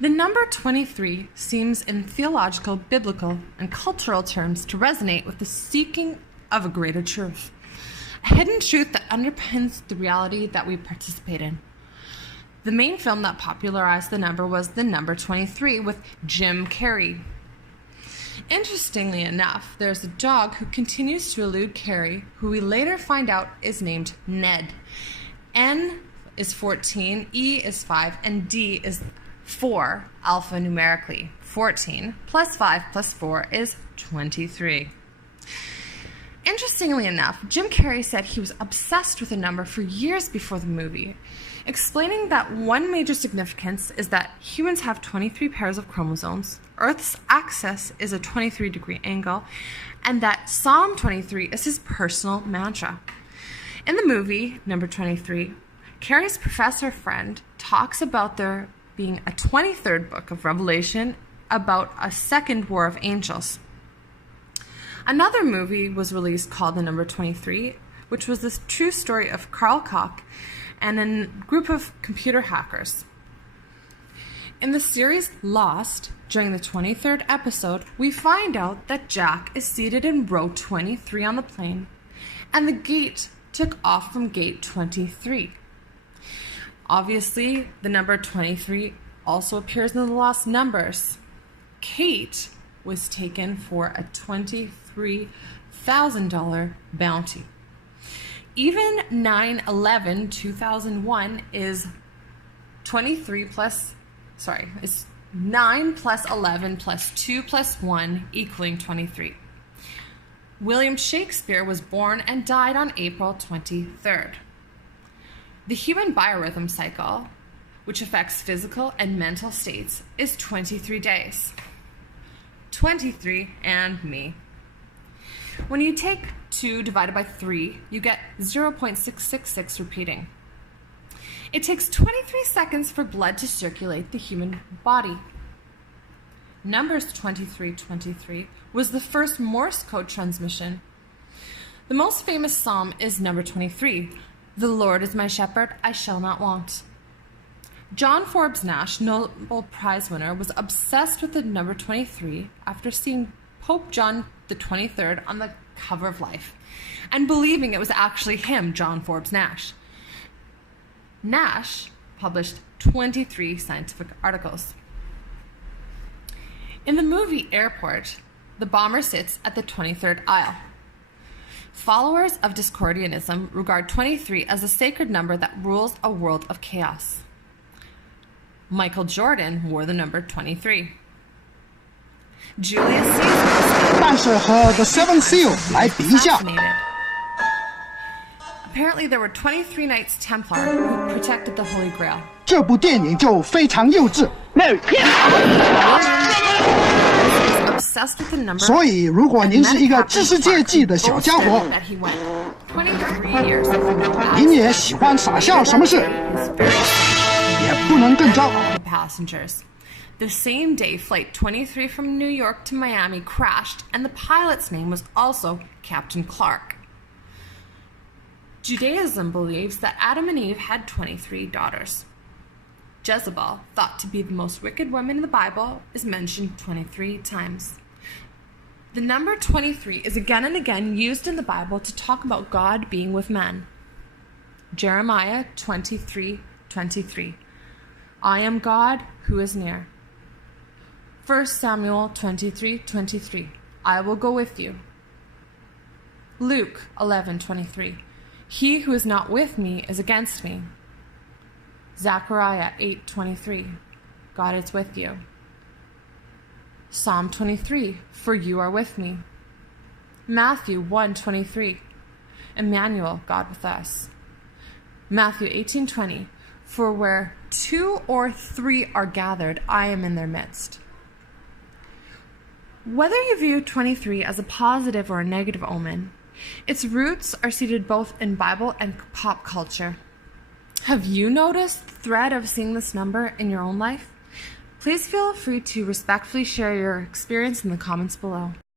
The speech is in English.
The number 23 seems in theological, biblical, and cultural terms to resonate with the seeking of a greater truth, a hidden truth that underpins the reality that we participate in. The main film that popularized the number was The Number 23 with Jim Carrey. Interestingly enough, there's a dog who continues to elude Carrey, who we later find out is named Ned. N is 14, E is 5, and D is 4 alphanumerically. 14 plus 5 plus 4 is 23. Interestingly enough, Jim Carrey said he was obsessed with a number for years before the movie, explaining that one major significance is that humans have 23 pairs of chromosomes, Earth's axis is a 23-degree angle, and that Psalm 23 is his personal mantra. In the movie, Number 23, Carrey's professor friend talks about there being a 23rd book of Revelation about a second war of angels. Another movie was released called The Number 23, which was the true story of Carl Koch and a group of computer hackers. In the series Lost, during the 23rd episode, we find out that Jack is seated in row 23 on the plane, and the gate took off from gate 23. Obviously, the number 23 also appears in the Lost Numbers. Kate was taken for a $23,000 bounty. Even 9/11/2001 is 9 plus 11 plus 2 plus 1 equaling 23. William Shakespeare was born and died on April 23rd. The human biorhythm cycle, which affects physical and mental states, is 23 days. 23 and me. When you take 2 divided by 3, you get 0.666 repeating. It takes 23 seconds for blood to circulate the human body. Numbers 2323 was the first Morse code transmission. The most famous psalm is number 23. The Lord is my shepherd, I shall not want. John Forbes Nash, Nobel Prize winner, was obsessed with the number 23 after seeing Pope John the 23rd on the cover of Life and believing it was actually him, John Forbes Nash. Nash published 23 scientific articles. In the movie Airport, the bomber sits at the 23rd aisle. Followers of Discordianism regard 23 as a sacred number that rules a world of chaos. Michael Jordan wore the number 23. Julius Caesar 但是和 The Seven Seal 来比一下。 Apparently there were 23 Knights Templar who protected the Holy Grail. 这部电影就非常幼稚。 Obsessed with the number. 所以，如果您是一个知识界记的小家伙， 23 years of 您也喜欢傻笑什么事，也不能更糟。 Passengers. The same day, Flight 23 from New York to Miami crashed, and the pilot's name was also Captain Clark. Judaism believes that Adam and Eve had 23 daughters. Jezebel, thought to be the most wicked woman in the Bible, is mentioned 23 times. The number 23 is again and again used in the Bible to talk about God being with men. Jeremiah 23:23. I am God who is near. 1 Samuel 23:23. I will go with you. Luke 11:23. He who is not with me is against me. Zechariah 8:23. God is with you. Psalm 23. For you are with me. Matthew 1:23. Emmanuel, God with us. Matthew 18:20. For where 2 or 3 are gathered, I am in their midst. Whether you view 23 as a positive or a negative omen, its roots are seated both in Bible and pop culture. Have you noticed the thread of seeing this number in your own life? Please feel free to respectfully share your experience in the comments below.